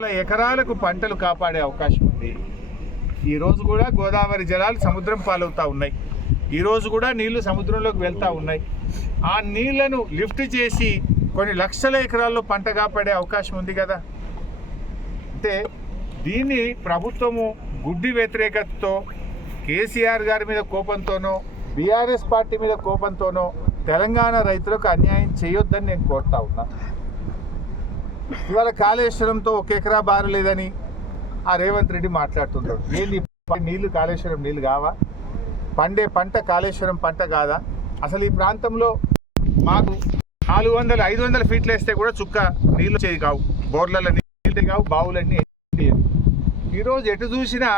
ఎకరాలకు పంటలు కాపాడే అవకాశం ఉంది. ఈరోజు కూడా గోదావరి జలాలు సముద్రం పాలవుతూ ఉన్నాయి. ఈరోజు కూడా నీళ్లు సముద్రంలోకి వెళ్తూ ఉన్నాయి. ఆ నీళ్లను లిఫ్ట్ చేసి కొన్ని లక్షల ఎకరాల్లో పంట కాపాడే అవకాశం ఉంది కదా. అంటే దీన్ని ప్రభుత్వము గుడ్డి వ్యతిరేకతతో, కేసీఆర్ గారి మీద కోపంతోనో, బీఆర్ఎస్ పార్టీ మీద కోపంతోనో తెలంగాణ రైతులకు అన్యాయం చేయొద్దని నేను కోరుతా ఉన్నా. ఇవాళ కాళేశ్వరంతో ఒక ఎకరా బారు లేదని ఆ రేవంత్ రెడ్డి మాట్లాడుతుంటాడు. నీళ్ళు కాళేశ్వరం నీళ్ళు కావా? పండే పంట కాళేశ్వరం పంట కాదా? అసలు ఈ ప్రాంతంలో మాకు 400-500 ఫీట్లు వేస్తే కూడా చుక్క నీళ్ళు వచ్చేది కావు, బోర్లలో నీళ్ళు కావు, బావులన్నీ. ఈరోజు ఎటు చూసినా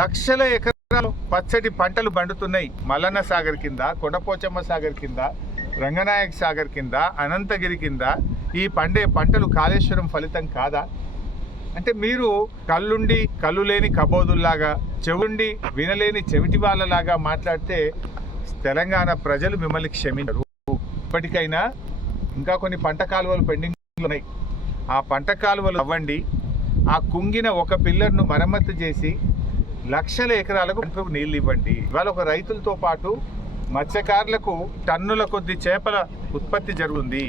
లక్షల ఎకరాలు పచ్చటి పంటలు పండుతున్నాయి. మల్లన్న సాగర్ కింద, కొండపోచమ్మ సాగర్ కింద, రంగనాయక సాగర్ కింద, అనంతగిరి కింద ఈ పండే పంటలు కాళేశ్వరం ఫలితం కాదా? అంటే మీరు కళ్ళుండి కళ్ళు లేని కబోదుల్లాగా, చెవుండి వినలేని చెవిటి వాళ్ళలాగా మాట్లాడితే తెలంగాణ ప్రజలు మిమ్మల్ని క్షమించరు. ఇప్పటికైనా ఇంకా కొన్ని పంట కాలువలు పెండింగ్ ఉన్నాయి. ఆ పంట కాలువలు అవ్వండి. ఆ కుంగిన ఒక పిల్లర్ను మరమ్మతు చేసి లక్షల ఎకరాలకు నీళ్ళు ఇవ్వండి. ఇవాళ ఒక రైతులతో పాటు మత్స్యకారులకు టన్నుల కొద్ది చేపల ఉత్పత్తి జరుగుతుంది.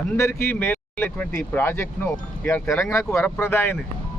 అందరికీ మేలైనటువంటి ఈ ప్రాజెక్టును ఇవాళ తెలంగాణకు వరప్రదాయని